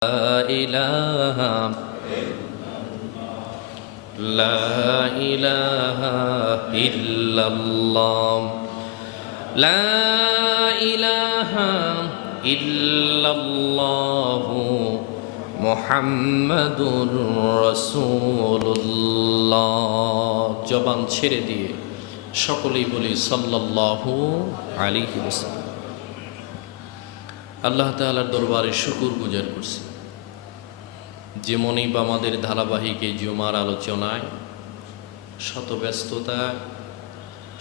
لا إله لا إله إلا الله لا إله إلا الله محمد رسول الله জবান ছেড়ে দিয়ে সকলেই বলি সাল্লাল্লাহু আলাইহি ওয়াসাল্লাম। আল্লাহ তাআলার দরবারে শুকর গুজার করছি যে মনিব আমাদের ধারাবাহিক এই জুমার আলোচনায় শত ব্যস্ততা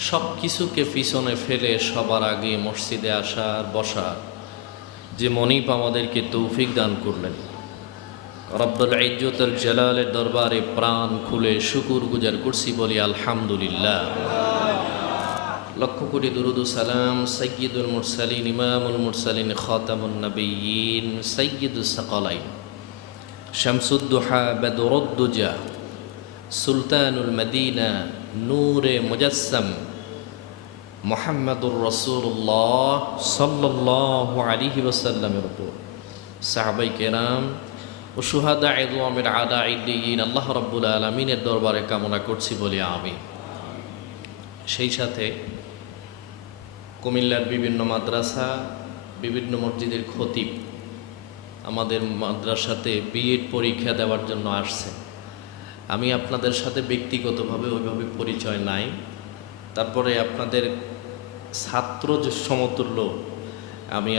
সব কিছুকে পিছনে ফেলে সবার আগে মসজিদে আসার বসার যে মনিব আমাদেরকে তৌফিক দান করলেন, রব্বুল ইজ্জতুল জালালের দরবারে প্রাণ খুলে শুকর গুজার করছি, বলি আলহামদুলিল্লাহ। লক্ষ কোটি দুরুদ ও সালাম সাইয়্যিদুল মুরসালিন ইমামুল মুরসালিন খাতামুন নবিয়্যিন সাইয়্যিদুস সাকালাইন শামসুদ্দুহা বদরুদ্দুজা সুলতানুল মদিনা নূরে মুজাসসাম মুহাম্মাদুর রাসূলুল্লাহ সাল্লাল্লাহু আলাইহি ওয়াসাল্লামের উপর সাহাবায়ে কেরাম ও শুহাদা ইযওয়ামের আদাইদ্দিন আল্লাহ রাব্বুল আলামিনের দরবারে কামনা করছি, বলি আমিন। সেই সাথে কুমিল্লার বিভিন্ন মাদ্রাসা, বিভিন্ন মসজিদের খতিব আমাদের মাদ্রাসাতে বিএড পরীক্ষা দেওয়ার জন্য আসছে। আমি আপনাদের সাথে ব্যক্তিগতভাবে ওইভাবে পরিচয় নাই, তারপরে আপনাদের ছাত্র যে সমতুল্য আমি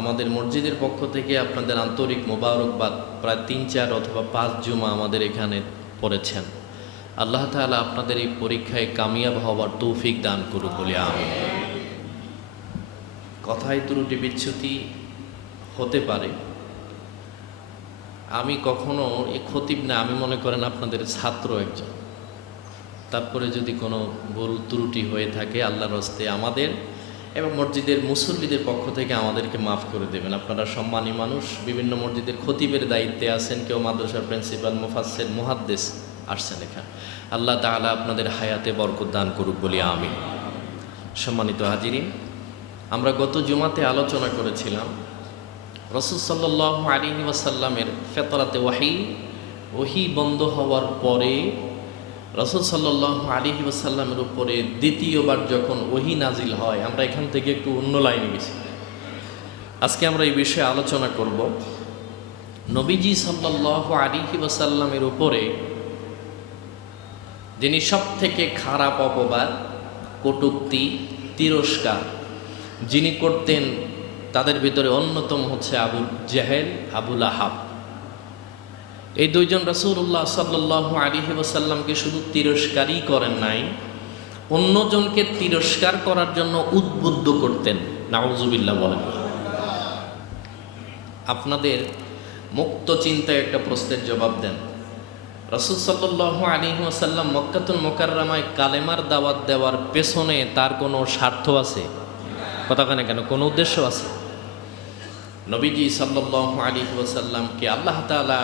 আমাদের মসজিদের পক্ষ থেকে আপনাদের আন্তরিক মোবারকবাদ। প্রায় 3-4 অথবা 5 জুমা আমাদের এখানে পড়েছেন। আল্লাহ তাআলা আপনাদের এই পরীক্ষায় কামিয়াব হওয়ার তৌফিক দান করুক, বলি আমিন। কথায় ত্রুটি বিচ্যুতি হতে পারে, আমি কখনো এই খতিব না, আমি মনে করেন আপনাদের ছাত্র একজন। তারপরে যদি কোনো ভুল ত্রুটি হয়ে থাকে আল্লাহর হস্তে আমাদের এবং মসজিদের মুসল্লিদের পক্ষ থেকে আমাদেরকে মাফ করে দেবেন। আপনারা সম্মানী মানুষ, বিভিন্ন মসজিদের খতিবের দায়িত্বে আছেন, কেউ মাদ্রাসার প্রিন্সিপাল, মুফাসসির, মুহাদ্দিস আসছেন এখানে। আল্লাহ তাআলা আপনাদের হায়াতে বরকত দান করুক, বলি আমিন। সম্মানিত হাজিরিন, আমরা গত জুমাতে আলোচনা করেছিলাম রাসূল সাল্লাল্লাহু আলাইহি ওয়াসাল্লামের ফিতরাতে ওহী বন্ধ হওয়ার পরে রাসূল সাল্লাল্লাহু আলাইহি ওয়াসাল্লামের উপরে দ্বিতীয়বার যখন ওহী নাজিল হয়, আমরা এখান থেকে একটু অন্য লাইনে গেছি। আজকে আমরা এই বিষয়ে আলোচনা করব। নবীজি সাল্লাল্লাহু আলাইহি ওয়াসাল্লামের উপরে যিনি সব থেকে খারাপ অপবাদ, কটূক্তি, তিরস্কার যিনি করতেন, তাদের ভিতরে অন্যতম হচ্ছে আবু জেহেল, আবু লাহাব। এই দুইজন রাসূলুল্লাহ সাল্লাল্লাহু আলাইহি ওয়াসাল্লামকে শুধু তিরস্কারই করেন নাই, অন্যজনকে তিরস্কার করার জন্য উদ্বুদ্ধ করতেন। নাউযুবিল্লাহ বলেন। আপনাদের মুক্ত চিন্তায় একটা প্রশ্নের জবাব দেন। রাসূল সাল্লাল্লাহু আলাইহি ওয়াসাল্লাম মক্কাতুল মুকাররমায় কালেমার দাওয়াত দেওয়ার পেছনে তার কোনো স্বার্থ আছে? কথা কেন কোনো উদ্দেশ্য আছে? নবীজি সাল্লাল্লাহু আলাইহি ওয়াসাল্লামকে আল্লাহ তাআলা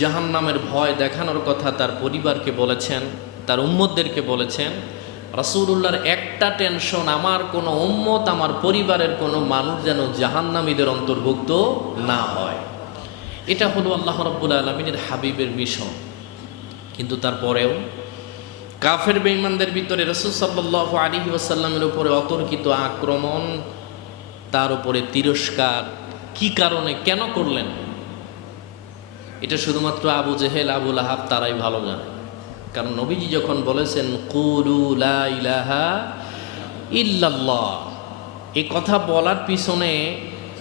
জাহান্নামের ভয় দেখানোর কথা তার পরিবারকে বলেছেন, তার উম্মতদেরকে বলেছেন। রাসূলুল্লাহর একটা টেনশন, আমার কোনো উম্মত, আমার পরিবারের কোনো মানুষ যেন জাহান্নামীদের অন্তর্ভুক্ত না হয়। এটা হলো আল্লাহ রাব্বুল আলামিনের হাবিবের মিশন। কিন্তু তারপরেও কাফের বেঈমানদের ভিতরে রাসূল সাল্লাল্লাহু আলাইহি ওয়াসাল্লামের উপরে অতর্কিত আক্রমণ, তার উপরে তিরস্কার কি কারণে, কেন করলেন, এটা শুধুমাত্র আবু জেহেল, আবু লাহাব তারাই ভালো জানে। কারণ নবীজি যখন বলেছেন কুলু লা ইলাহা ইল্লাল্লাহ, এই কথা বলার পিছনে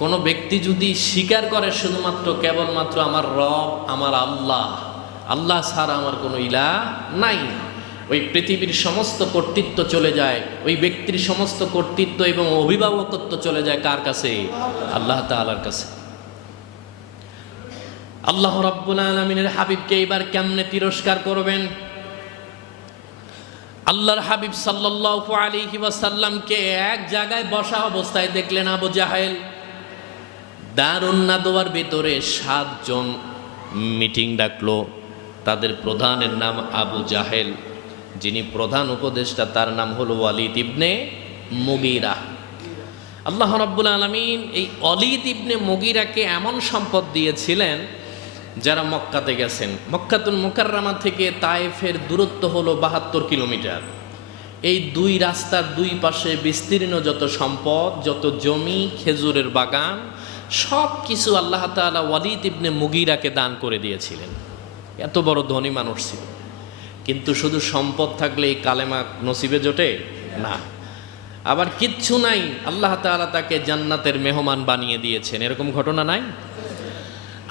কোনো ব্যক্তি যদি স্বীকার করে শুধুমাত্র কেবলমাত্র আমার রব, আমার আল্লাহ, আল্লাহ ছাড়া আমার কোনো ইলাহ নাই, ওই পৃথিবীর সমস্ত কর্তৃত্ব চলে যায়, ওই ব্যক্তির সমস্ত কর্তৃত্ব এবং অভিভাবকত্ব চলে যায় কার কাছে? আল্লাহ তাআলার কাছে। আল্লাহ রাব্বুল আলামিনের হাবিবকে এবার কেমনে তিরস্কার করবেন? আল্লাহর হাবিব সাল্লাল্লাহু আলাইহি ওয়াসাল্লামকে এক জায়গায় বসা অবস্থায় দেখলেন আবু জাহেল। দারুন নাদওয়ার ভিতরে 7 জন মিটিং ডাকলো। তাদের প্রধানের নাম আবু জাহেল, যিনি প্রধান উপদেষ্টা তার নাম হলো ওয়ালিদ ইবনে মুগীরা। আল্লাহ রাব্বুল আলামিন এই ওয়ালিদ ইবনে মুগীরাকে এমন সম্পদ দিয়েছিলেন, যারা মক্কাতে গেছেন, মক্কাতুল মুকাররমা থেকে তায়েফের দূরত্ব হলো 72 কিলোমিটার। এই দুই রাস্তার দুই পাশে বিস্তীর্ণ যত সম্পদ, যত জমি, খেজুরের বাগান, সব কিছু আল্লাহ তাআলা ওয়ালিদ ইবনে মুগীরাকে দান করে দিয়েছিলেন। এত বড় ধনী মানুষ ছিল, কিন্তু শুধু সম্পদ থাকলে এই কালেমা নসিবে জোটে না। আবার কিচ্ছু নাই, আল্লাহ তাআলা তাকে জান্নাতের মেহমান বানিয়ে দিয়েছেন, এরকম ঘটনা নাই?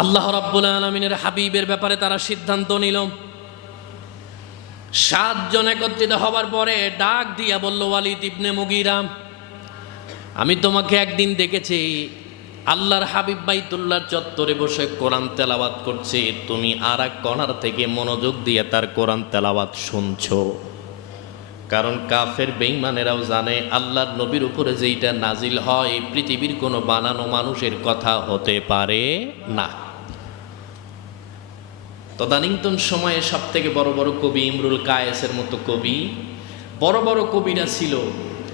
আল্লাহ রাব্বুল আলামিনের হাবিবের ব্যাপারে তারা সিদ্ধান্ত নিল। 7 জন একত্রিত হবার পরে ডাক দিয়া বলল, ওয়ালিদ ইবনে মুগীরা, আমি তোমাকে একদিন দেখেছি আল্লাহর হাবিব বাইতুল্লাহর চত্বরে বসে কোরআন তেলাওয়াত করছে, তুমি আর এক কর্নার থেকে মনোযোগ দিয়ে তার কোরআন তেলাওয়াত শুনছো। কারণ কাফের বেঈমানেরাও জানে আল্লাহর নবীর উপরে যেইটা নাজিল হয় পৃথিবীর কোনো বানানো মানুষের কথা হতে পারে না। তদানীন্তন সময়ে সব থেকে বড় বড় কবি ইমরুল কায়েসের মতো কবি, বড় বড় কবিরা ছিল,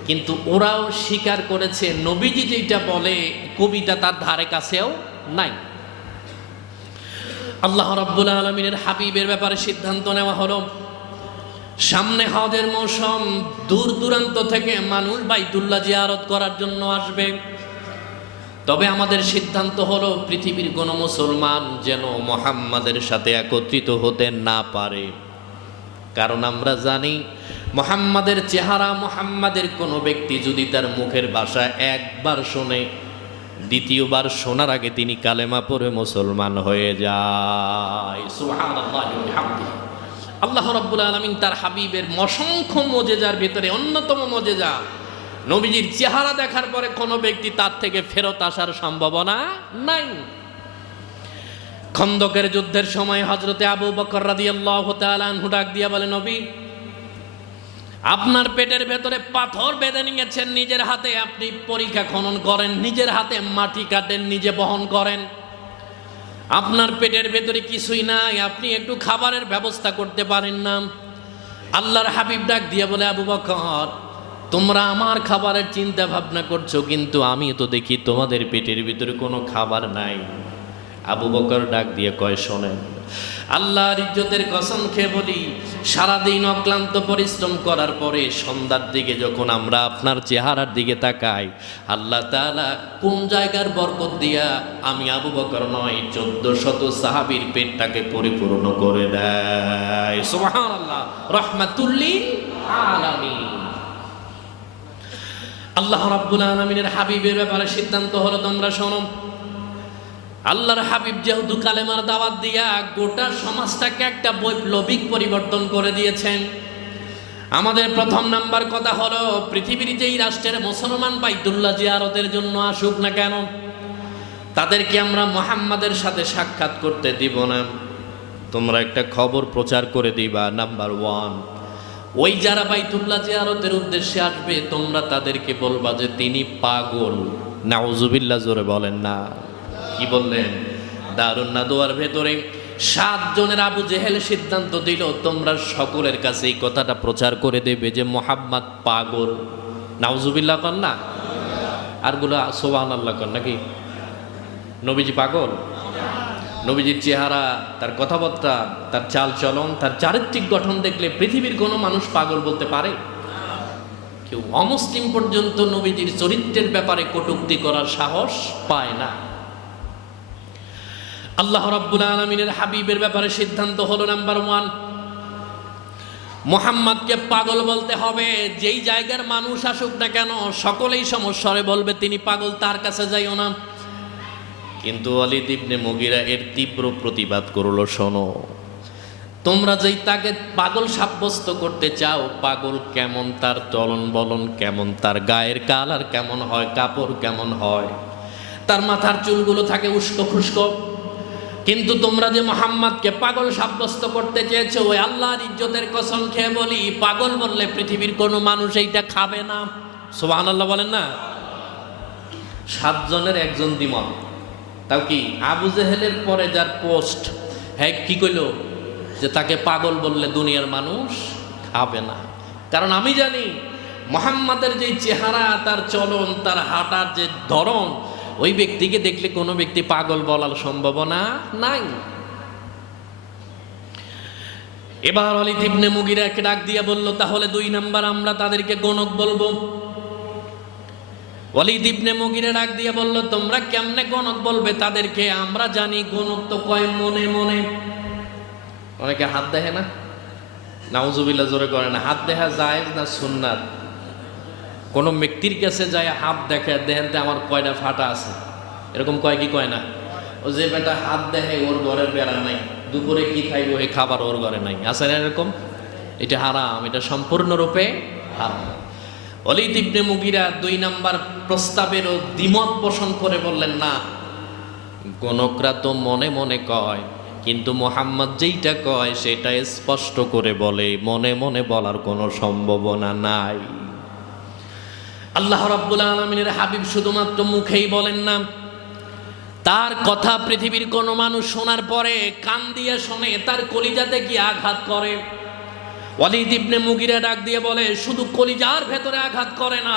কিন্তু ওরাও স্বীকার করেছে নবীজি যেটা বলে কবিতা তার ধারে কাছেও নাই। আল্লাহ রাব্বুল আলামিনের হাবিবের ব্যাপারে সিদ্ধান্ত নেওয়া হলো, সামনে হজের মৌসুম, দূর দূরান্ত থেকে মানুষ বাইতুল্লাহ জিয়ারত করার জন্য আসবে। তবে আমাদের সিদ্ধান্ত হলো পৃথিবীর কোনো মুসলমান যেন মুহাম্মাদের সাথে একত্রিত হতে না পারে। কারণ আমরা জানি মুহাম্মাদের চেহারা, মুহাম্মাদের কোনো ব্যক্তি যদি তার মুখের ভাষা একবার শোনে, দ্বিতীয়বার শোনার আগে তিনি কালেমা পড়ে মুসলমান হয়ে যায়। সুবহানাল্লাহি ওয়া বিহামদিহি। আল্লাহ রাব্বুল আলামিন তার হাবিবের অসংখ্য মুজিজার ভিতরে অন্যতম মুজিজা, নবীজির চেহারা দেখার পরে কোনো ব্যক্তি তার থেকে ফেরত আসার সম্ভাবনা নাই। খন্দকের যুদ্ধের সময় হযরতে আবু বকর রাদিয়াল্লাহু তাআলা আনহু ডাক দিয়া বলে, নবী, আপনার পেটের ভেতরে পাথর বেঁধে নিয়েছেন নিজের হাতে, আপনি পরীক্ষা খনন করেন, নিজের হাতে মাটি কাটেন, নিজে বহন করেন। আপনার পেটের ভেতরে কিছুই নাই, আপনি একটু খাবারের ব্যবস্থা করতে পারেন না। আল্লাহর হাবিব ডাক দিয়ে বলে, আবু বকর, তোমরা আমার খাবারের চিন্তা ভাবনা করছো, কিন্তু আমি তো দেখি তোমাদের পেটের ভিতরে কোনো খাবার নাই। আবু বকর ডাক দিয়ে কয়, শোনেন, আল্লাহর ইজ্জতের কসম খেয়ে বলি, সারাদিন অক্লান্ত পরিশ্রম করার পরে সন্ধ্যার দিকে যখন আমরা আপনার চেহারার দিকে তাকাই, আল্লাহ তাআলা কোন জায়গার বরকত দিয়া আমি আবু বকর নয় 1400 সাহাবীর পেটটাকে পরিপূর্ণ করে দেয়। সুবহানাল্লাহ, রাহমাতুল লিল আলামিন। আল্লাহ রাব্বুল আলামিনের হাবিবের ব্যাপারে সিদ্ধান্ত হলো, তোমরা শোনো, আল্লাহর হাবিব যেহেতু কালেমার দাওয়াত দিয়া গোটা সমাজটাকে একটা বৈপ্লবিক পরিবর্তন করে দিয়েছেন, আমাদের প্রথম নাম্বার কথা হলো, পৃথিবীর যেই রাষ্ট্রের মুসলমান বাইতুল্লাহ জিয়ারতের জন্য আসুক না কেন, তাদেরকে আমরা মুহাম্মাদের সাথে সাক্ষাৎ করতে দিব না। তোমরা একটা খবর প্রচার করে দিবা, নাম্বার 1, ওই যারা বাইতুল্লাহ জিয়ারতের উদ্দেশ্যে আসবে তোমরা তাদেরকে বলবা যে তিনি পাগল। নাউজুবিল্লাহ, জোরে বলেন না। কি বললেন? দারুন নাদওয়ার ভেতরে 7 জনের আবু জেহেল সিদ্ধান্ত দিল, তোমরা সকলের কাছে এই কথাটা প্রচার করে দেবে যে মুহাম্মদ পাগল। নাউজুবিল্লাহ কন না, আরগুলো সুবহানাল্লাহ কন নাকি? নবীজি পাগল? নবীজির চেহারা, তার কথাবার্তা, তার চাল চলন, তার চারিত্রিক গঠন দেখলে পৃথিবীর কোনো মানুষ পাগল বলতে পারে? কেউ অমুসলিম পর্যন্ত নবীজির চরিত্রের ব্যাপারে কটূক্তি করার সাহস পায় না। আল্লাহ রাব্বুল আলামিনের হাবিবের ব্যাপারে সিদ্ধান্ত হলো, নাম্বার 1, মুহাম্মদকে পাগল বলতে হবে। যেই জায়গার মানুষ আসুক না কেন সকলেই সমস্বরে বলবে তিনি পাগল, তার কাছে যাইও না। কিন্তু ওয়ালিদ ইবনে মুগীরা এর তীব্র প্রতিবাদ করলো, শোনো, তোমরা যেই তাকে পাগল সাব্যস্ত করতে চাও, পাগল কেমন, তার চলন বলন কেমন, তার গায়ের কালার কেমন হয়, কাপড় কেমন হয়, তার মাথার চুলগুলো থাকে উস্কো খুস্কো, কিন্তু তোমরা যে মুহাম্মদকে পাগল সাব্যস্ত করতে চেয়েছো, ওই আল্লাহর ইজ্জতের কসম খেয়ে বলি, পাগল বললে পৃথিবীর কোনো মানুষ এইটা খাবে না। সুবহানাল্লাহ বলেন না। 7 জনের একজন দ্বিমত। তাও কি? আবু জেহেলের পরে যার পোস্ট, হ্যাঁ কি কইল যে তাকে পাগল বললে দুনিয়ার মানুষ খাবে না। কারণ আমি জানি মুহাম্মাদের যে চেহারা, তার চলন, তার হাঁটার যে ধরন, ওই ব্যক্তিকে দেখলে কোনো ব্যক্তি পাগল বলার সম্ভাবনা নাই। এবার ওয়ালিদ ইবনে মুগিরাকে ডাক দিয়া বলল, তাহলে 2 নাম্বার আমরা তাদেরকে গণক বলবো। ওয়ালিদ ইবনে মুগিরা ডাক দিয়া বলল, তোমরা কেমনে গণক বলবে তাদেরকে? আমরা জানি গণক তো কয় মনে মনে। অনেকে হাত দেখে না, নাউজুবিল্লাহ জোরে করে না। হাত দেখা যায় না সুন্নাত? কোন ব্যক্তির কাছে যায় হাত দেখে, দেখেন আমার কয়টা ফাটা আছে, এরকম কয় কি কয় না? ও যে বেটা হাত দেখে ওর ঘরের বেড়া নাই, দুপুরে কি খাইব এই খাবার ওর ঘরে নাই, আছে না এরকম? এটা হারাম, এটা সম্পূর্ণরূপে হারাম। ওয়ালিদ ইবনে মুগিরা 2 নাম্বার প্রস্তাবেরও দ্বিমত পোষণ করে বললেন, না, গণকরা তো মনে মনে কয়, কিন্তু মুহাম্মদ যেইটা কয় সেটা স্পষ্ট করে বলে, মনে মনে বলার কোনো সম্ভাবনা নাই। আল্লাহ রাব্বুল আলামিনের হাবিব শুধুমাত্র মুখেই বলেন না, তার কথা পৃথিবীর কোনো মানুষ শোনার পরে কান দিয়ে শোনে, তার কলিজাতে কি আঘাত করে। ওয়ালিদ ইবনে মুগিরা ডাক দিয়ে বলে, শুধু কলিজার ভেতরে আঘাত করে না,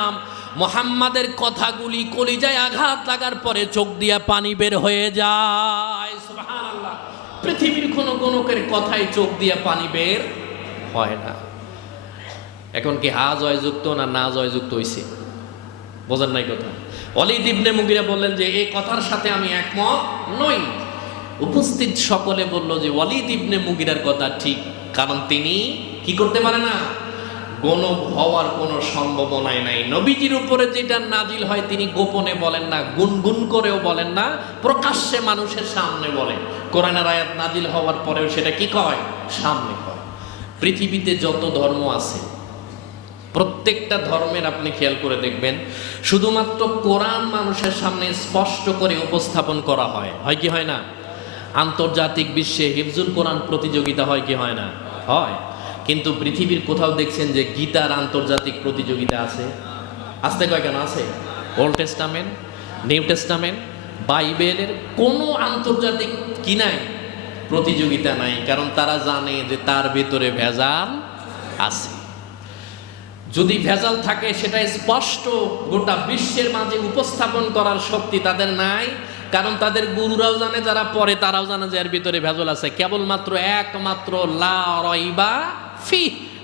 মুহাম্মাদের কথাগুলি কলিজায় আঘাত লাগার পরে চোখ দিয়া পানি বের হয়ে যায়। সুবহানাল্লাহ। পৃথিবীর কোনো গণকের কথাই চোখ দিয়া পানি বের হয় না। এখন কি হা জয়যুক্ত না না জয়যুক্ত হইছে? বোঝেন নাই কথা? ওয়ালিদ ইবনে মুগিরা বললেন যে এই কথার সাথে আমি একমত নই। উপস্থিত সকলে বলল যে ওয়ালিদ ইবনে মুগিরার কথা ঠিক, কারণ তিনি কি করতে পারে না, গণক হওয়ার কোনো সম্ভাবনাই নাই। নবীজির উপরে যেটা নাজিল হয় তিনি গোপনে বলেন না, গুনগুন করেও বলেন না, প্রকাশ্যে মানুষের সামনে বলেন। কোরআনের আয়াত নাজিল হওয়ার পরেও সেটা কি কয়, সামনে কয়। পৃথিবীতে যত ধর্ম আছে প্রত্যেকটা ধর্মের আপনি খেয়াল করে দেখবেন, শুধুমাত্র কোরআন মানুষের সামনে স্পষ্ট করে উপস্থাপন করা হয়, হয় কি হয় না? আন্তর্জাতিক বিশ্বে হিফজুল কোরআন প্রতিযোগিতা হয় কি হয় না? হয়। কিন্তু পৃথিবীর কোথাও দেখছেন যে গীতার আন্তর্জাতিক প্রতিযোগিতা আছে? আসতে কয় কেন আছে? ওল্ড টেস্টামেন্ট, নিউ টেস্টামেন্ট, বাইবেলের কোনো আন্তর্জাতিক কি নাই, প্রতিযোগিতা নাই। কারণ তারা জানে যে তার ভিতরে ভেজাল আছে। যদি ভেজাল থাকে সেটা স্পষ্ট গোটা বিশ্বের মাঝে উপস্থাপন করার শক্তি তাদের নাই। কারণ তাদের গুরুরাও জানে, যারা পড়ে তারাও জানে যে এর ভিতরে ভেজাল আছে। কেবলমাত্র একমাত্র লা রাইবা ফি,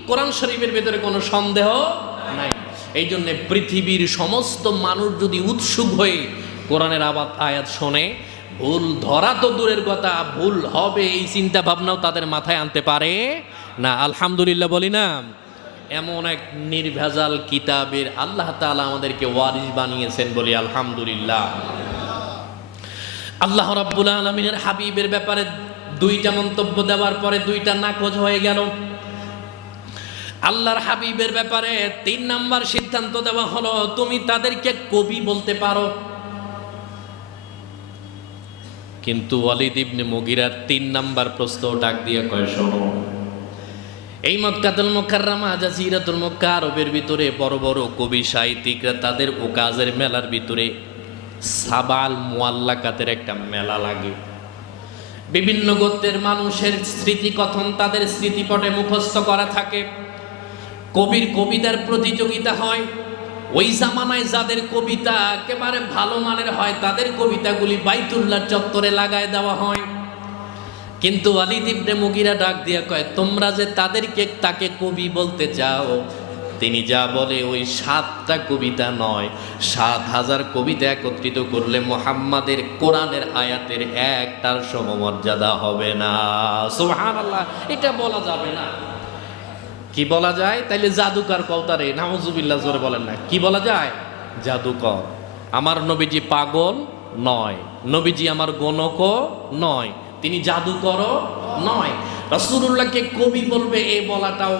কোরআন শরীফের ভিতরে কোনো সন্দেহ নাই। এই জন্য পৃথিবীর সমস্ত মানুষ যদি উৎসুক হয়ে কোরআনের আয়াত শোনে, ভুল ধরা তো দূরের কথা, ভুল হবে এই চিন্তা ভাবনাও তাদের মাথায় আনতে পারে না। আলহামদুলিল্লাহ বলি না? এমন এক নির্ভেজাল কিতাবের আল্লাহ তাআলা আমাদেরকে ওয়ারিস বানিয়েছেন, বলি আলহামদুলিল্লাহ। আল্লাহ রাব্বুল আলামিনের হাবিবের ব্যাপারে 2টা মন্তব্য দেওয়ার পরে 2টা নাকচ হয়ে গেল। আল্লাহর হাবিবের ব্যাপারে 3 নাম্বার সিদ্ধান্ত দেওয়া হলো, তুমি তাদেরকে কবি বলতে পারো। কিন্তু ওয়ালিদ ইবনে মুগিরার 3 নাম্বার প্রশ্ন ডাক দিয়ে কয়, শোনো, এই মক্কাতুল মুকাররমা, জাজিরাতুল মক্কা, আরবের ভিতরে বড় বড় কবি সাহিত্যিকরা তাদের ওকাজের মেলার ভিতরে সাবাল মুআল্লাকাতের একটা মেলা লাগে। বিভিন্ন গোত্রের মানুষের স্মৃতিকথন তাদের স্মৃতিপটে মুখস্থ করা থাকে। কবির কবিতার প্রতিযোগিতা হয়। ওই জামানায় যাদের কবিতা একেবারে ভালো মানের হয় তাদের কবিতাগুলি বাইতুল্লাহ চত্বরে লাগায় দেওয়া হয়। কিন্তু ওয়ালিদ ইবনে মুগিরা ডাক দিয়া কয়, তোমরা যে তাকে কবি বলতে চাও, তিনি যা বলে ওই 7টা কবিতা নয়, 7,000 কবিতা একত্রিত করলে মুহাম্মাদের কোরআনের আয়াতের একটার সমমর্যাদা হবে না। সুবহানাল্লাহ। এটা বলা যাবে না। কি বলা যায়? তাইলে জাদুকর কওতারে, নাউজুবিল্লাহ জোরে বলেন না। কি বলা যায়? জাদুকর। আমার নবীজি পাগল নয়, নবীজি আমার গণকও নয়, তিনি জাদুকরও নয়। রাসূলুল্লাহকে কবি বলবে এ বলাটাও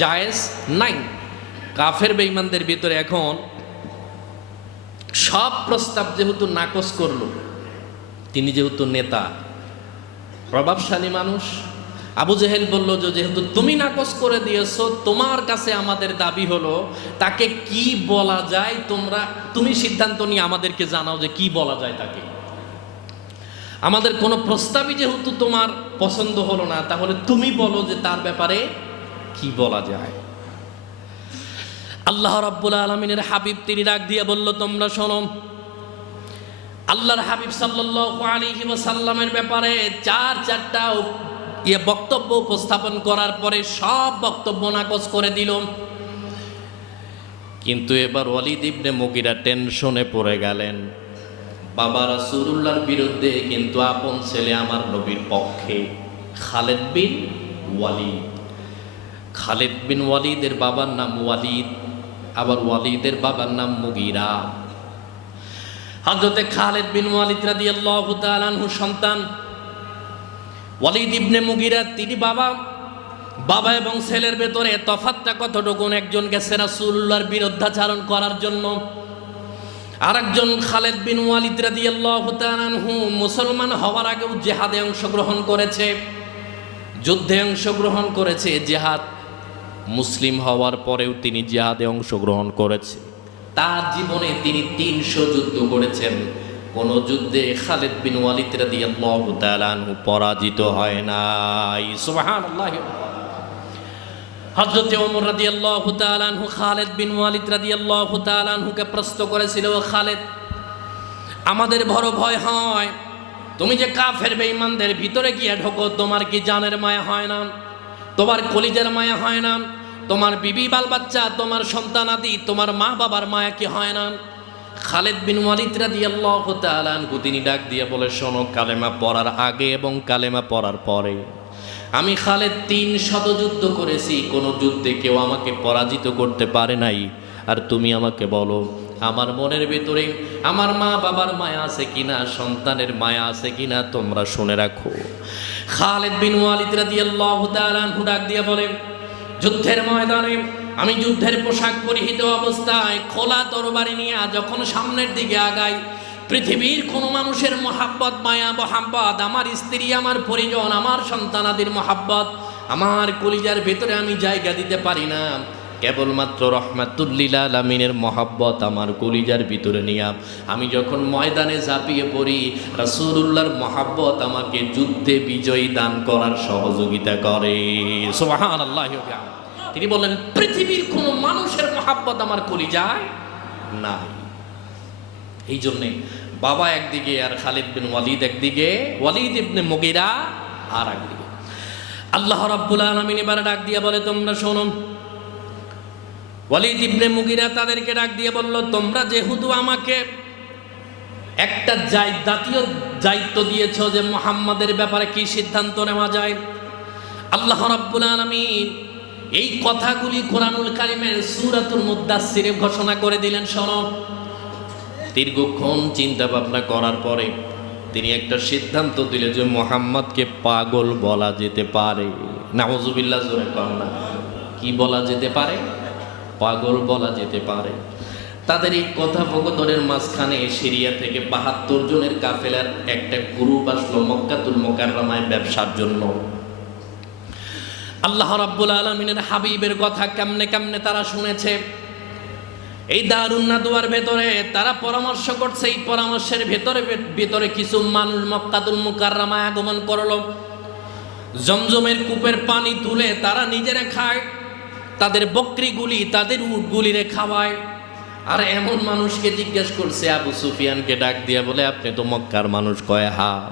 জায়েজ নাই। কাফের বেঈমানদের ভিতরে এখন সব প্রস্তাব যেহেতু নাকচ করলো, তিনি যেহেতু নেতা, প্রভাবশালী মানুষ, আবু জেহেল বলল যে যেহেতু তুমি নাকচ করে দিয়েছো, তোমার কাছে আমাদের দাবি হলো তাকে কি বলা যায়, তুমি সিদ্ধান্ত নিয়ে আমাদেরকে জানাও যে কি বলা যায় তাকে। আমাদের কোনো প্রস্তাবই যেহেতু তোমার পছন্দ হলো না, তাহলে তুমি বলো যে তার ব্যাপারে কি বলা যায়। আল্লাহ রাব্বুল আলামিনের হাবিব তিনি ডাক দিয়ে বলল, তোমরা শোনো, আল্লাহর হাবিব সাল্লাল্লাহু আলাইহি ওয়াসাল্লামের ব্যাপারে চারটা বক্তব্য উপস্থাপন করার পরে সব বক্তব্য নাকচ করে দিল। কিন্তু এবার ওয়ালিদ ইবনে মুগিরা টেনশনে পড়ে গেলেন। বাবা রাসূলুল্লাহর বিরুদ্ধে কিন্তু আপন ছেলে আমার নবীর পক্ষে খালিদ বিন ওয়ালিদ। খালিদ বিন ওয়ালিদের বাবার নাম ওয়ালিদ, আবার ওয়ালিদের বাবার নাম মুগিরা। হযরতে খালিদ বিন ওয়ালিদ রাদিয়াল্লাহু তাআলা আনহু সন্তান ওয়ালিদ ইবনে মুগিরা, তিনি বাবা এবং ছেলের ভেতরে তফাৎটা কতটুকু? একজন গেছে রাসূলুল্লাহর বিরুদ্ধাচারণ করার জন্য, আরেকজন খালিদ বিন ওয়ালিদ রাদিয়াল্লাহু তাআলা আনহু মুসলমান হওয়ার আগেও জিহাদে অংশগ্রহণ করেছে, যুদ্ধে অংশগ্রহণ করেছে। জিহাদ মুসলিম হওয়ার পরেও তিনি জিহাদে অংশগ্রহণ করেছে। তার জীবনে তিনি ৩০০ যুদ্ধ করেছেন। কোন যুদ্ধে খালিদ বিন ওয়ালিদ রাদিয়াল্লাহু তাআলা আনহু পরাজিত হয় নাই। সুবহানাল্লাহ। হযরত ওমর রাদিয়াল্লাহু তাআলা আনহু খালিদ বিন ওয়ালিদ রাদিয়াল্লাহু তাআলা আনহুকে প্রশ্ন করেছিল, খালিদ, আমাদের বড় ভয় হয়, তুমি যে কাফের বেঈমানদের ভিতরে গিয়ে ঢোকো, তোমার কি জানের মায়া হয় না? তোমার কলিজার মায়া হয় না? তোমার বিবি বাল বাচ্চা, তোমার সন্তানাদি, তোমার মা বাবার মায়া কি হয় না? খালিদ বিন ওয়ালিদ রাদিয়াল্লাহু তাআলা আনহু তিনি ডাক দিয়ে বলে, শোনো, কালেমা পড়ার আগে এবং কালেমা পড়ার পরে আমি খালিদ ৩০০ যুদ্ধ করেছি, কোন যুদ্ধে কেউ আমাকে পরাজিত করতে পারে নাই। আর তুমি আমাকে বলো, আমার মনের ভিতরে আমার মা বাবার মায়া আছে কিনা, সন্তানের মায়া আছে কিনা, তোমরা শুনে রাখো। খালিদ বিন ওয়ালিদ রাদিয়াল্লাহু তাআলা আনহু ডাক দিয়ে বলে, যুদ্ধের ময়দানে আমি যুদ্ধের পোশাক পরিহিত অবস্থায় খোলা তরবারি নিয়ে যখন সামনের দিকে আগাই, পৃথিবীর কোনো মানুষের মহাব্বত, মায়া মহাব্বত, আমার স্ত্রী, আমার পরিজন, আমার সন্তানাদের মহাব্বত আমার কলিজার ভেতরে আমি জায়গা দিতে পারি না। কেবলমাত্র রহমাতুল লিল আলামিনের মহাব্বত আমার কলিজার ভিতরে নিয়ে আমি যখন ময়দানে ঝাঁপিয়ে পড়ি, রাসূলুল্লাহর মহাব্বত আমাকে যুদ্ধে বিজয়ী দান করার সহযোগিতা করে। সুবহানাল্লাহ। তিনি বলেন, পৃথিবীর কোনো মানুষের মহাব্বত আমার কলিজায় নাই। এই জন্যে বাবা একদিকে আর খালিদ বিন ওয়ালিদ একদিকে, ওয়ালিদ ইবনে মুগিরা আর একদিকে। আল্লাহ রাব্বুল আলামিন এবার ডাক দিয়ে বলে, তোমরা শোনো, ওয়ালিদ ইবনে মুগিরা তাদেরকে ডাক দিয়ে বলল, তোমরা যেহেতু আমাকে একটা জাতীয় দায়িত্ব দিয়েছ যে মুহাম্মাদের ব্যাপারে কি সিদ্ধান্ত নেওয়া যায়, আল্লাহ রাব্বুল আলামিন এই কথাগুলি কোরআনুল কারীমের সূরাতুল মুদ্দাসসিরে ঘোষণা করে দিলেন। শোনো, দীর্ঘক্ষণ চিন্তা ভাবনা করার পরে তিনি একটা সিদ্ধান্ত দিলেন যে মুহাম্মদকে পাগল বলা যেতে পারে। নাউযুবিল্লাহ, জোরে কর না। কি বলা যেতে পারে? পাগল বলা যেতে পারে। তাদের এই কথোপকথনের মাঝখানে সিরিয়া থেকে ৭২ জনের কাফেলার একটা গ্রুপ আসলো মক্কাতুল মুকাররমায় ব্যবসার জন্য। আল্লাহ রাব্বুল আলামিনের হাবিবের কথা কেমনে কেমনে তারা শুনেছে। এই দারুন নাদওয়ার ভেতরে তারা পরামর্শ করছে। এই পরামর্শের ভেতরে কিছু মানুষ মক্কাতুল মুকাররমায় আগমন করলো। জমজমের কূপের পানি তুলে তারা নিজেরা খায়, তাদের বকরিগুলি, তাদের উটগুলিরে খাওয়ায়। আর এমন মানুষকে জিজ্ঞেস করছে, আবু সুফিয়ানকে ডাক দিয়া বলে, আপনি তো মক্কার মানুষ। কয়, হ্যাঁ।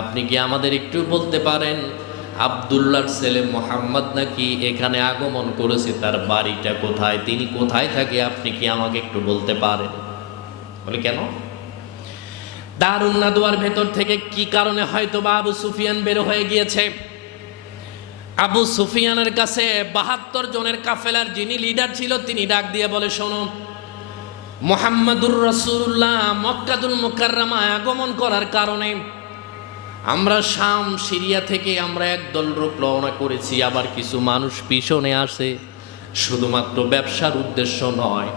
আপনি কি আমাদের একটু বলতে পারেন আব্দুল্লাহর ছেলে মুহাম্মদ নাকি এখানে আগমন করেছে, তার বাড়িটা কোথায়, তিনি কোথায় থাকে, আপনি কি আমাকে একটু বলতে পারেন? বলে, কেন? দারুন নাদওয়ার ভেতর থেকে কি কারণে হয়তো বা আবু সুফিয়ান বের হয়ে গিয়েছে। আবু সুফিয়ানের কাছে ৭২ জনের কাফেলার যিনি লিডার ছিল তিনি ডাক দিয়ে বলে, শোনো, মুহাম্মাদুর রাসূলুল্লাহ মক্কাতুল মুকাররমায় আগমন করার কারণে আমরা শাম, সিরিয়া থেকে আমরা একদল লোক রওনা করেছি। আবার কিছু মানুষ পিছনে আসে। শুধুমাত্র ব্যবসার উদ্দেশ্য নয়,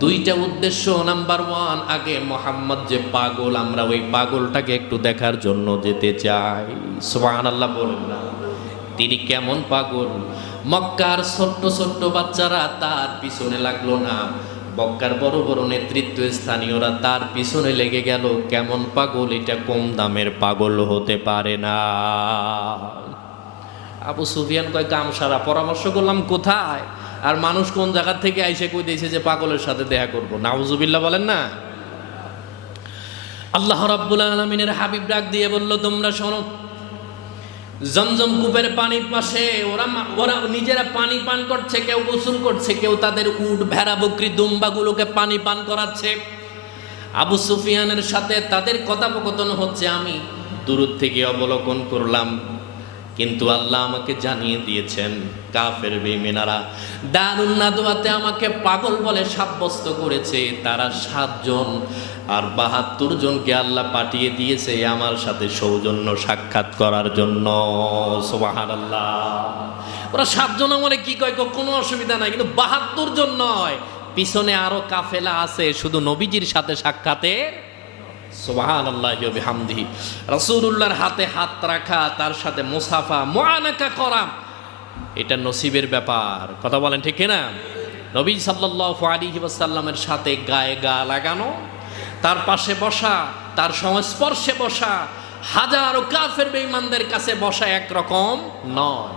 2টা উদ্দেশ্য। নাম্বার 1, আগে মুহাম্মদ যে পাগল, আমরা ওই পাগলটাকে একটু দেখার জন্য যেতে চাই। সুবহানাল্লাহ বলেন না। তিনি কেমন পাগল? মক্কার ছোট্ট ছোট্ট বাচ্চারা তার পিছনে লাগলো না, মক্কার বড় বড় নেতৃত্ব স্থানীয়রা তার পিছনে লেগে গেল। কেমন পাগল? এটা কম দামের পাগল হতে পারে না। আবু সুফিয়ান কয়, গামসারা পরামর্শ করলাম কোথায়? আর মানুষ কোন জায়গা থেকে আইসে কই দিয়েছে যে পাগলের সাথে দেখা করবো, নাউজুবিল্লাহ বলেন না। আল্লাহ রাব্বুল আলামিনের হাবিব ডাক দিয়ে বলল, তোমরা শোনো, জমজম কূপের পানির পাশে ওরা নিজেরা পানি পান করছে, কেউ গোসল করছে, কেউ তাদের উট ভেড়া বকরি দুম্বাগুলোকে পানি পান করাচ্ছে। আবু সুফিয়ানের সাথে তাদের কথোপকথন হচ্ছে, আমি দূর থেকে অবলোকন করলাম, কিন্তু আল্লাহ আমাকে জানিয়ে দিয়েছেন কাফের বেঈমানেরা দারুন নাদওয়াতে আমাকে পাগল বলে সাব্যস্ত করেছে। তারা 7 জন আর 72 জনকে আল্লাহ পাঠিয়ে দিয়েছে আমার সাথে সৌজন্য সাক্ষাৎ করার জন্য। সুবহানাল্লাহ। ওরা 7 জন আমারে কি কয়, কোনো অসুবিধা নাই, কিন্তু 72 জন নয়, পিছনে আরো কাফেলা আছে শুধু নবীজির সাথে সাক্ষাতে। সুবহানাল্লাহি ওয়া বিহামদিহি। রাসূলুল্লাহর হাতে হাত রাখা, তার সাথে মুসাফা মুআনাকা করা, এটা নসিবের ব্যাপার। কথা বলেন ঠিক না? নবী সাল্লাল্লাহু আলাইহি ওয়াসাল্লামের সাথে গায়ে গা লাগানো, তার পাশে বসা, তার সংস্পর্শে বসা, হাজারো কাফের বেঈমানদের কাছে বসা একরকম নয়।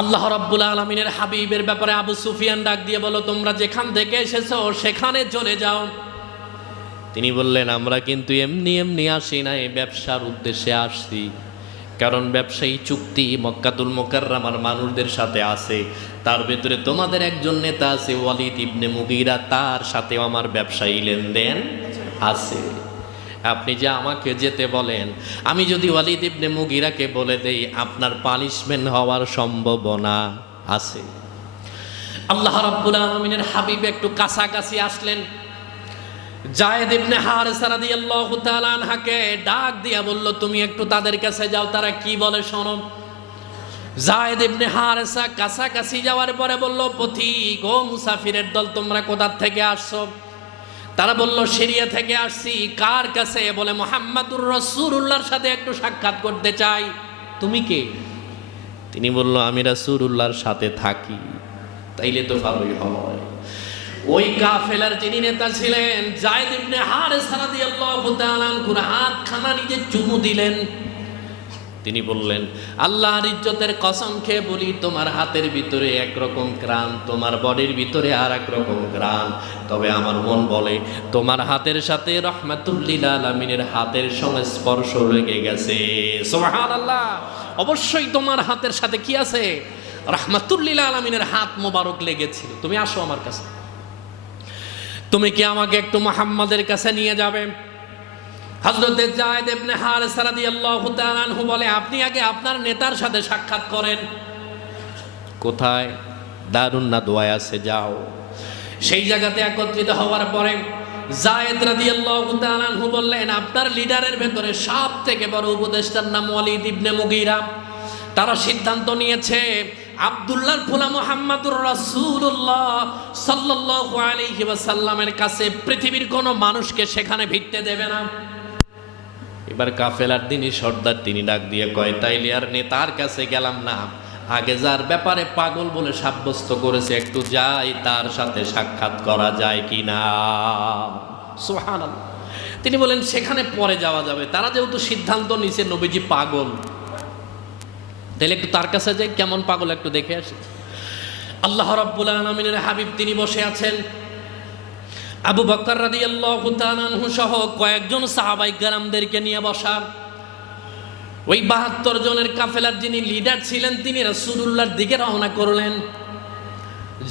আল্লাহ রাব্বুল আলামিনের হাবিবের ব্যাপারে আবু সুফিয়ান ডাক দিয়ে বলো, তোমরা যেখান থেকে এসেছো সেখানে চলে যাও। তিনি বললেন, আমরা কিন্তু এমনি এমনি আসি না, এই ব্যবসার উদ্দেশ্যে আসছি। কারণ ব্যবসায়ী চুক্তি মক্কাতুল মুকাররমার মানুষদের সাথে আছে, তার ভেতরে তোমাদের একজন নেতা আছে ওয়ালিদ ইবনে মুগীরা, তার সাথেও আমার ব্যবসায়ী লেনদেন আছে। আপনি যে আমাকে যেতে বলেন, আমি যদি ওয়ালিদ ইবনে মুগীরাকে বলে দেই, আপনার পানিশমেন্ট হওয়ার সম্ভাবনা আছে। আল্লাহ রাব্বুল আলামিনের হাবিব একটু কাছাকাছি আসলেন। যায়েদ ইবনে হারেসা রাদিয়াল্লাহু তাআলা আনহাকে ডাক দিয়া বলল, তুমি একটু তাদের কাছে যাও, তারা কি বলে শোনো। যায়েদ ইবনে হারেসা কাছাকাছি যাওয়ার পরে বলল, পথিক ও মুসাফিরের দল, তোমরা কোথা থেকে আসছো? তারা বলল, সিরিয়া থেকে আসছি। কার কাছে? বলে, মুহাম্মাদুর রাসূলুল্লাহর সাথে একটু সাক্ষাৎ করতে চাই। তুমি কে? তিনি বলল, আমি রাসূলুল্লাহর সাথে থাকি। তাইলে তো ভালোই হয়। ওই কাফেলার যিনি নেতা ছিলেন যায়েদ ইবনে হারেসা রাদিয়াল্লাহু তাআলা আনহুর হাতখানা নিজে চুমু দিলেন। তিনি বললেন, আল্লাহর ইজ্জতের কসম খেয়ে বলি, তোমার হাতের ভিতরে একরকম ঘ্রাণ, তোমার বডির ভিতরে আর এক রকম ঘ্রাণ, তবে আমার মন বলে তোমার হাতের সাথে রাহমাতুল লিল আলামিনের হাতের সঙ্গে স্পর্শ লেগে গেছে। সুবহানাল্লাহ। অবশ্যই তোমার হাতের সাথে কি আছে? রাহমাতুল লিল আলামিনের হাত মোবারক লেগেছিল। তুমি আসো আমার কাছে, তুমি কি আমাকে একটু মুহাম্মাদের কাছে নিয়ে যাবে? হযরতে যায়েদ ইবনে হারেসা রাদিয়াল্লাহু তাআলা আনহু বলে, আপনি আগে আপনার নেতার সাথে সাক্ষাৎ করেন। কোথায়? দারুন নাদওয়ায় আছে, যাও। সেই জায়গাতে একত্রিত হওয়ার পরে যায়েদ রাদিয়াল্লাহু তাআলা আনহু বললেন, আপনার লিডারের ভেতরে সবথেকে বড় উপদেষ্টার নাম ওয়ালিদ ইবনে মুগীরা। তারা সিদ্ধান্ত নিয়েছে আব্দুল্লাহর ফুলা মুহাম্মাদুর রাসূলুল্লাহ সাল্লাল্লাহু আলাইহি ওয়াসাল্লামের কাছে পৃথিবীর কোনো মানুষকে সেখানে ভিড়তে দেবে না। এবার কাফেলার দিনই সর্দার তিনি ডাক দিয়ে কয়, তাইলে আর নেতার কাছে গেলাম না, আগে যার ব্যাপারে পাগল বলে সাব্যস্ত করেছে একটু যাই, তার সাথে সাক্ষাৎ করা যায় কিনা। সুবহানাল্লাহ। তিনি বলেন, সেখানে পরে যাওয়া যাবে। তারা যেহেতু সিদ্ধান্ত নিছে নবীজি পাগল, তাহলে একটু তার কাছে যাই, কেমন পাগল একটু দেখে আসি। আল্লাহ রাব্বুল আলামিনের হাবিব তিনি বসে আছেন। আবু বকর রাদিয়াল্লাহু তাআলা আনহু সহ কয়েকজন সাহাবায়ে কেরামদেরকে নিয়ে বসা। ওই 72 জনের কাফেলার যিনি লিডার ছিলেন তিনি রাসূলুল্লাহর দিকে রওনা করলেন।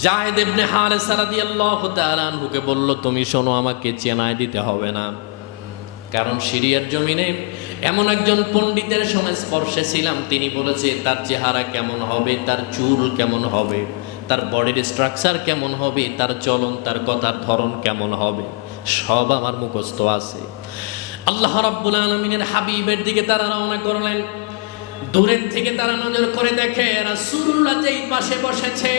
যায়েদ ইবনে হারেসা রাদিয়াল্লাহু তাআলা আনহুকে বলল, তুমি শোনো, আমাকে চেনায় দিতে হবে না, কারণ সিরিয়ার জমিনে এমন একজন পণ্ডিতের সংস্পর্শে ছিলাম, তিনি বলেছে তার চেহারা কেমন হবে, তার চুল কেমন হবে, তার বডির স্ট্রাকচার কেমন হবে, তার চলন, তার কথার ধরন কেমন হবে, সব আমার মুখস্থ আছে। আল্লাহ রাব্বুল আলামিনের হাবিবের দিকে তারা রওনা করলেন। দূরের থেকে তারা নজর করে দেখে রাসূলুল্লাহ যেই পাশে বসেছে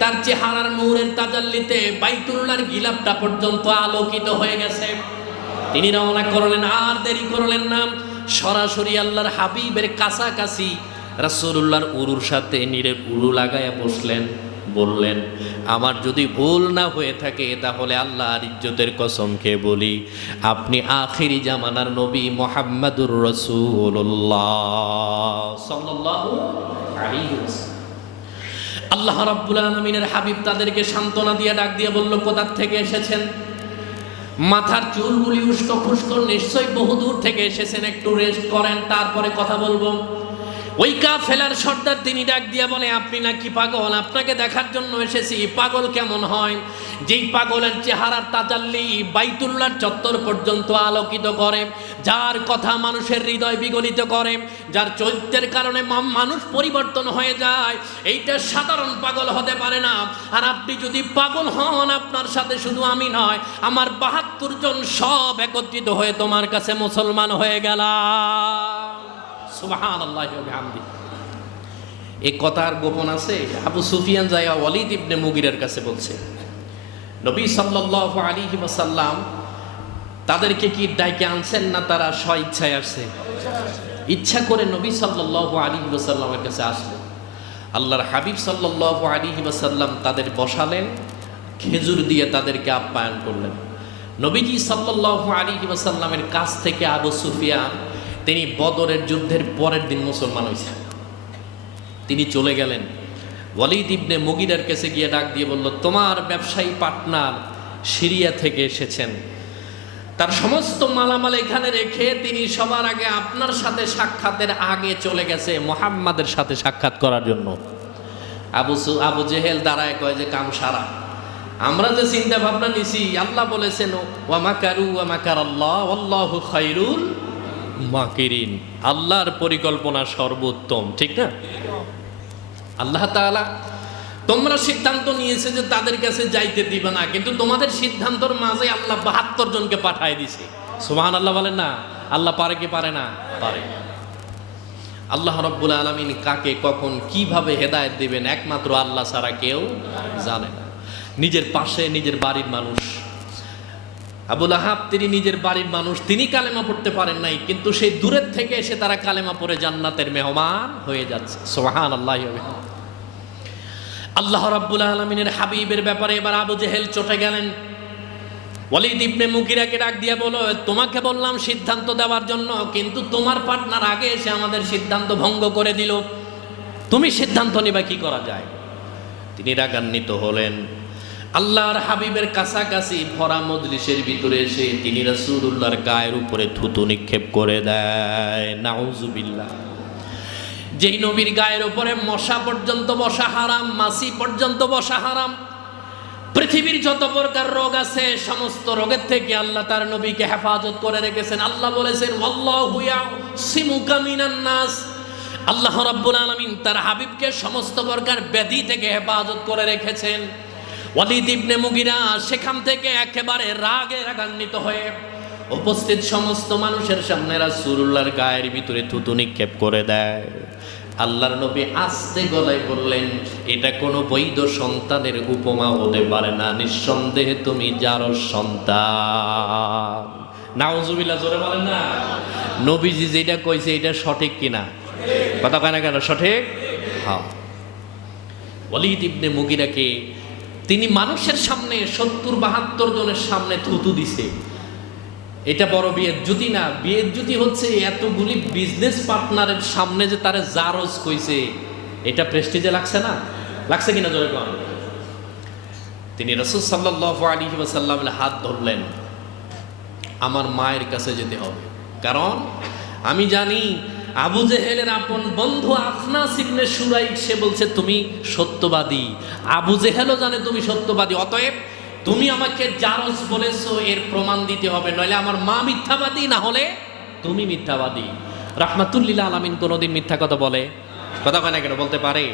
তার চেহারার নূরের তাজাল্লিতে বাইতুল্লাহর গিলাফটা পর্যন্ত আলোকিত হয়ে গেছে। তিনি রওনা করলেন, আর দেরি করলেন না, সরাসরি আল্লাহর হাবিবের কাছাকাছি রাসূলুল্লাহর উরুর সাথে নিরে উরু লাগায়া বসলেন। বললেন, আমার যদি ভুল না হয়ে থাকে তাহলে আল্লাহর ইজ্জতের কসম খেয়ে বলি, আপনি আখিরি জামানার নবী মুহাম্মাদুর রাসূলুল্লাহ সাল্লাল্লাহু আলাইহি ওয়াসাল্লাম। আল্লাহ রাব্বুল আলামিনের হাবিব তাদেরকে সান্ত্বনা দিয়ে ডাক দিয়ে বলল, কোথা থেকে এসেছেন? মাথার চুলগুলি উস্কো খুস্কো, নিশ্চয়ই বহুদূর থেকে এসেছেন, একটু রেস্ট করেন, তারপরে কথা বলবো। ওই কাফেলার সর্দার তিনি ডাক দিয়ে বলে, আপনি নাকি পাগল? আপনাকে দেখার জন্য এসেছি। পাগল কেমন হয়? যেই পাগলের চেহারার তাজাল্লি বাইতুল্লাহর চত্বর পর্যন্ত আলোকিত করে, যার কথা মানুষের হৃদয় বিগলিত করে, যার চরিত্রের কারণে মানুষ পরিবর্তন হয়ে যায়, এইটা সাধারণ পাগল হতে পারে না। আর আপনি যদি পাগল হন, আপনার সাথে শুধু আমি নয়, আমার ৭২ জন সব একত্রিত হয়ে তোমার কাছে মুসলমান হয়ে গেলাম। সুবহানাল্লাহি ওয়া বিহামদিহি। এই কথার গোপন আছে। আবু সুফিয়ান যায়া ওয়ালিদ ইবনে মুগিরের কাছে বলছে, নবী সাল্লাল্লাহু আলাইহি ওয়াসাল্লাম তাদেরকে কি ডাইকে আনছেন না তারা স্বইচ্ছায় আসছে? ইচ্ছা করে নবী সাল্লাল্লাহু আলাইহি ওয়াসাল্লামের কাছে আসলেন। আল্লাহর হাবিব সাল্লাল্লাহু আলাইহি ওয়াসাল্লাম তাদের বসালেন, খেজুর দিয়ে তাদেরকে আপ্যায়ন করলেন। নবীজি সাল্লাল্লাহু আলাইহি ওয়াসাল্লামের কাছ থেকে আবু সুফিয়ান তিনি বদরের যুদ্ধের পরের দিন মুসলমান হয়েছেন। তিনি চলে গেলেন, ওয়ালিদ ইবনে মুগিরের কাছে গিয়ে ডাক দিয়ে বলল, তোমার ব্যবসায়ী পার্টনার সিরিয়া থেকে এসেছেন, তার সমস্ত মালামাল এখানে রেখে তিনি সবার আগে আপনার সাথে সাক্ষাতের আগে চলে গেছে মুহাম্মাদের সাথে সাক্ষাৎ করার জন্য। আবু জেহেল দাঁড়ায় কয় যে কাম সারা, আমরা যে চিন্তা ভাবনা নিছি, আল্লাহ বলেছেন ওয়া মাকারু ওয়া মাকারাল্লাহ ওয়াল্লাহু খায়রুল মাকিরিন, আল্লাহর পরিকল্পনা সর্বোত্তম, ঠিক না? আল্লাহ তাআলা তোমরা সিদ্ধান্ত নিয়েছে যে তাদের কাছে যাইতে দিবে না, কিন্তু তোমাদের সিদ্ধান্তর মাঝে আল্লাহ ৭২ জনকে পাঠায় দিছে। সুবহানাল্লাহ বলেন না? আল্লাহ পারে কি পারে না? পারে। আল্লাহ রাব্বুল আলামিন কাকে কখন কিভাবে হেদায়েত দিবেন একমাত্র আল্লাহ ছাড়া কেউ জানে না। নিজের পাশে নিজের বাড়ির মানুষ আবু লাহাব, তিনি নিজের বাড়ির মানুষ, তিনি কালেমা পড়তে পারেন নাই, কিন্তু সেই দূরের থেকে এসে তারা কালেমা পড়ে জান্নাতের মেহমান হয়ে যাচ্ছে। সুবহানাল্লাহ। আল্লাহ রাব্বুল আলামিনের হাবিবের ব্যাপারে এবার আবু জেহেল চটে গেলেন। ওয়ালিদ ইবনে মুগিরাকে ডাক দিয়ে বলো, তোমাকে বললাম সিদ্ধান্ত দেওয়ার জন্য, কিন্তু তোমার পার্টনার আগে এসে আমাদের সিদ্ধান্ত ভঙ্গ করে দিল, তুমি সিদ্ধান্ত নিবা কি করা যায়? তিনি রাগান্বিত হলেন। আল্লাহর হাবিবের কাছাকাছি ভরা মজলিসের ভিতরে এসে তিনি রাসূলুল্লাহর গায়ের উপরে থুতু নিক্ষেপ করে দেয়। নাউজুবিল্লাহ। যেই নবীর গায়ের উপরে মশা পর্যন্ত বসা হারাম, মাছি পর্যন্ত বসা হারাম, পৃথিবীর যত প্রকার রোগ আছে সমস্ত রোগের থেকে আল্লাহ তার নবীকে হেফাজত করে রেখেছেন। আল্লাহ বলেছেন ওয়াল্লাহু ইয়াসিমুকা মিনান নাস, আল্লাহ রাব্বুল আলামিন তার হাবিবকে সমস্ত প্রকার ব্যাধি থেকে হেফাজত করে রেখেছেন। ওয়ালিদ ইবনে মুগিরা সেখান থেকে একেবারে রাগে রাগান্বিত হয়ে উপস্থিত সমস্ত মানুষের সামনে রাসূলুল্লাহর গায়ের ভিতরে থুতু নিক্ষেপ করে দেয়। আল্লাহর নবী আস্তে গলায় বললেন, এটা কোনো বৈধ সন্তানের উপমা হতে পারে না, নিঃসন্দেহে তুমি যারও সন্তান। নাউজুবিল্লাহ, জোরে বলেন না। নবীজি যেটা কইছে এটা সঠিক কিনা? কথা কয় না কেন? সঠিক। হ্যাঁ। ওয়ালিদ ইবনে মুগিরাকে তিনি মানুষের সামনে ৭০-৭২ জনের সামনে থুতু দিছে। এটা বড় বিয়ের জুতি না। বিয়ের জুতি হচ্ছে এতগুলি বিজনেস পার্টনারের সামনে যে তারা জারজ কইছে, এটা প্রেস্টিজে লাগছে না? লাগছে কিনা জোরে কোন? তিনি রাসূল সাল্লাল্লাহু আলাইহি ওয়াসাল্লামের হাত ধরলেন, আমার মায়ের কাছে যেতে হবে, কারণ আমি জানি আবু জেহেলের আপন বন্ধু আখনাস ইবনে শুরাইক সে বলছে তুমি সত্যবাদী। আবু জেহেলও জানে তুমি সত্যবাদী, অতএব তুমি আমাকে জারজ বলেছো, এর প্রমাণ দিতে হবে, নইলে আমার মা মিথ্যাবাদী, না হলে তুমি মিথ্যাবাদী। রাহমাতুল্লিল আলামিন কোনোদিন মিথ্যা কথা বলে? কথা কয় না কেন? বলতে পারে।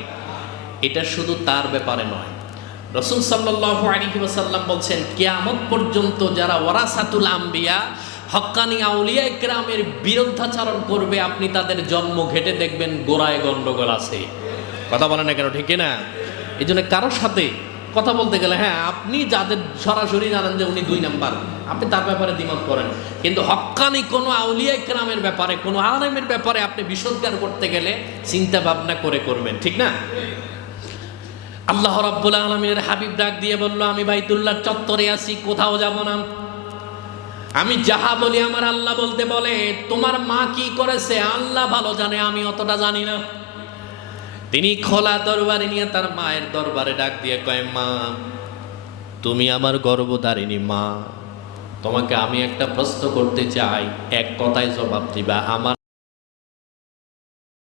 এটা শুধু তার ব্যাপারে নয়, রাসূল সাল্লাল্লাহু আলাইহি ওয়াসাল্লাম বলছেন কিয়ামত পর্যন্ত যারা ওয়ারাসাতুল আম্বিয়া হক্কানি আউলিয়া ইকরামের বিরুদ্ধাচরণ করবে, আপনি তাদের জন্ম ঘেটে দেখবেন গোড়ায় গন্ডগোল আছে। কথা বলে না কেন? ঠিক না? এই জন্য কারোর সাথে কথা বলতে গেলে, হ্যাঁ আপনি যাদের সরাসরি জানেন যে উনি 2 নাম্বার, আপনি তার ব্যাপারে দ্বিমত করেন, কিন্তু হক্কানি কোনো আউলিয়া ইকরামের ব্যাপারে, কোনো আলেমের ব্যাপারে আপনি বিশুদ্ধার করতে গেলে চিন্তা ভাবনা করে করবেন, ঠিক না? আল্লাহ রাব্বুল আলামিনের হাবিব ডাক দিয়ে বলল, আমি বাইতুল্লাহর চত্বরে আছি, কোথাও যাব না। আমি যাহা বলি আমার আল্লাহ বলতে বলে। তোমার মা কি করেছে আল্লাহ ভালো জানে, আমি অতটা জানি না। তিনি খোলা দরবারে নিয়ে তার মায়ের দরবারে ডাক দিয়ে কয়, মা তুমি আমার গর্ভধারিণী মা, তোমাকে আমি একটা প্রশ্ন করতে চাই, এক কথায় জবাব দিবা। আমার